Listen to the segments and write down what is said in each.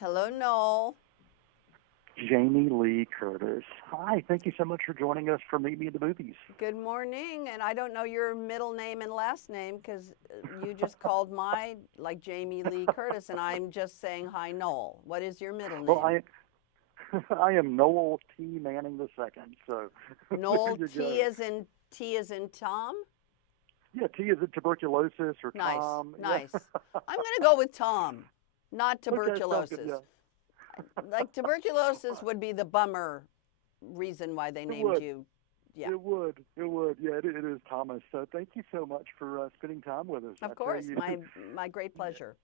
Hello, Noel. Jamie Lee Curtis. Hi, thank you so much for joining us for Meet Me at the Movies. Good morning. And I don't know your middle name and last name because you just called my, like Jamie Lee Curtis, and I'm just saying hi, Noel. What is your middle Well, name? I I am Noel T. Manning the second. So there Noel you T go. as in T as in Tom? Yeah, T is it tuberculosis or Nice, Tom? Yeah. nice. I'm going to go with Tom, not Okay, sounds good. tuberculosis. Yeah. Like tuberculosis would be the bummer reason why they It named would. you. Yeah, It would. It would. Yeah, it is Thomas. So thank you so much for spending time with us. of I tell course. you, My great pleasure.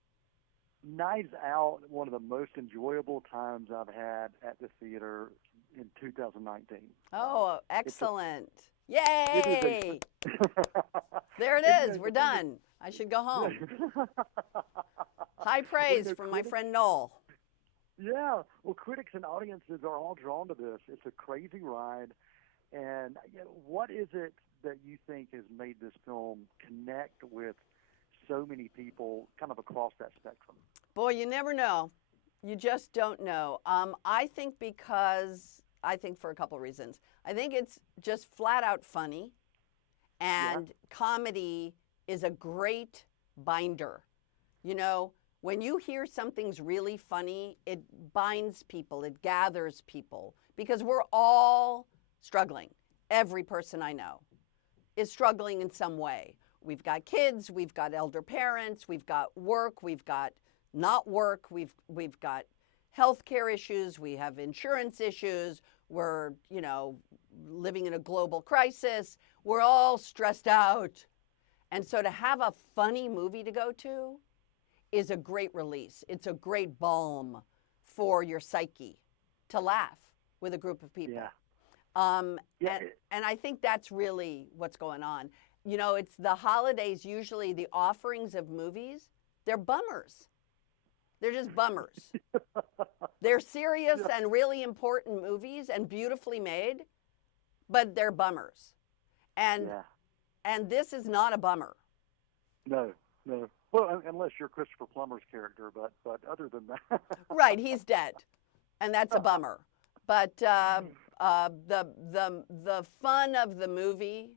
Knives Out, one of the most enjoyable times I've had at the theater in 2019. Oh, It's a excellent. It is Yay! a, There it and is. We're the thing is, done. I should go home. yeah. High Well, praise from my critics, friend Noel. yeah. Well, critics and audiences are all drawn to this. It's a crazy ride, and what is it that you think has made this film connect with so many people, kind of across that spectrum? Boy, you never know. You just don't know. I think for a couple reasons. I think it's just flat out funny, Yeah, and comedy is a great binder. You know, when you hear something's really funny, it binds people, it gathers people because we're all struggling. Every person I know is struggling in some way. We've got kids, we've got elder parents, we've got work, we've got not work, we've got healthcare issues, we have insurance issues, we're, living in a global crisis. We're all stressed out. And so to have a funny movie to go to is a great release. It's a great balm for your psyche to laugh with a group of yeah, people. Um, yeah. and I think that's really what's going on. You know, it's the holidays, usually the offerings of movies, they're bummers. They're just bummers. They're serious Yeah, and really important movies and beautifully made, but they're bummers. And yeah. and this is not a bummer. No, no. Well, unless you're Christopher Plummer's character, but other than that, Right, he's dead, and that's a bummer. But the fun of the movie,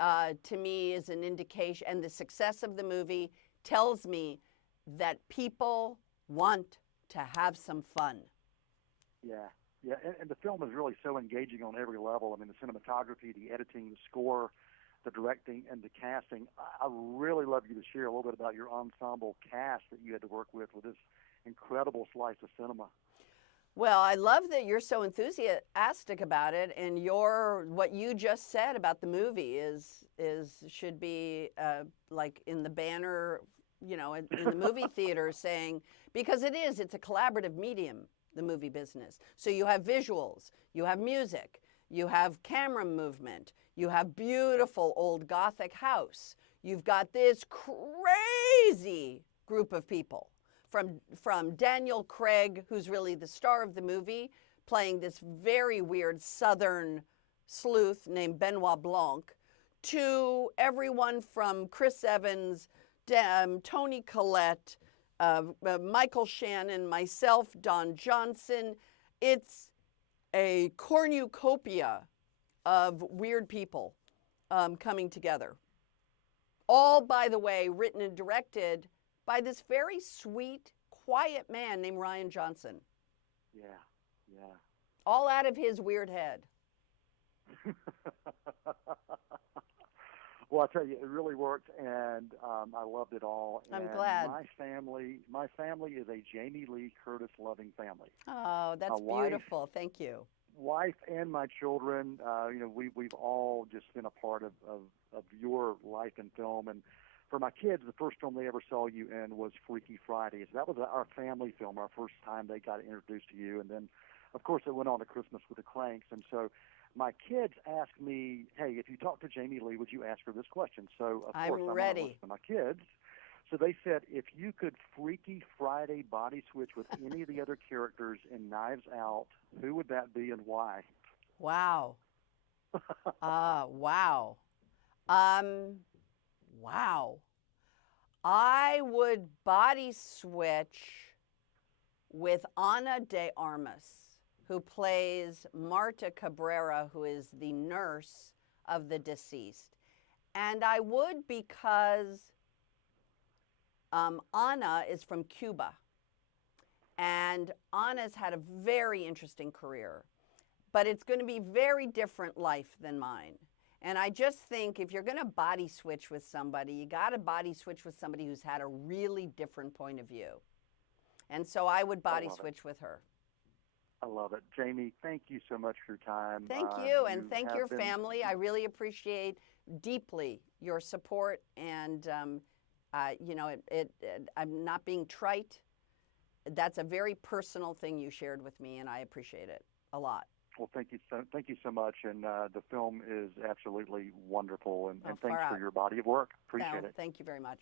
to me, is an indication, and the success of the movie tells me that people want to have some fun. yeah, yeah, and the film is really so engaging on every level. I mean, the cinematography, the editing, the score, the directing, and the casting. I really love you to share a little bit about your ensemble cast that you had to work with this incredible slice of cinema. Well, I love that you're so enthusiastic about it, and what you just said about the movie is should be like in the banner, in the movie theater, saying because it's a collaborative medium, the movie business. So you have visuals, you have music, you have camera movement, you have beautiful old Gothic house. You've got this crazy group of people from Daniel Craig, who's really the star of the movie, playing this very weird Southern sleuth named Benoit Blanc, to everyone from Chris Evans, Tony Collette, Michael Shannon, myself, Don Johnson. It's a cornucopia of weird people coming together. All, by the way, written and directed by this very sweet, quiet man named Ryan Johnson. Yeah, yeah. All out of his weird head. Well, I tell you, it really worked, and I loved it all. I'm And glad. my family is a Jamie Lee Curtis loving family. Oh, My that's beautiful. Thank you. wife, and my children. We've all just been a part of your life and film. And for my kids, the first film they ever saw you in was Freaky Friday. So that was our family film, our first time they got introduced to you. And then, of course, it went on to Christmas with the Kranks. And so my kids asked me, hey, if you talk to Jamie Lee, would you ask her this question? So, of I'm course, I'm going to ready. listen to my kids. So they said, if you could Freaky Friday body switch with any of the other characters in Knives Out, who would that be and why? Wow. Wow. Um, wow. I would body switch with Ana de Armas, who plays Marta Cabrera, who is the nurse of the deceased. And I would because Ana is from Cuba. And Ana's had a very interesting career, but it's going to be very different life than mine. And I just think if you're going to body switch with somebody, you got to body switch with somebody who's had a really different point of view. And so I would body switch with her. I love it. Jamie, thank you so much for your time. Thank you, and thank your family. I really appreciate deeply your support, and you know, I'm not being trite. That's a very personal thing you shared with me, and I appreciate it a lot. Well, thank you so much, and the film is absolutely wonderful, and thanks for your body of work. Appreciate it. Thank you very much.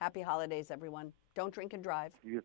Happy holidays, everyone. Don't drink and drive. You.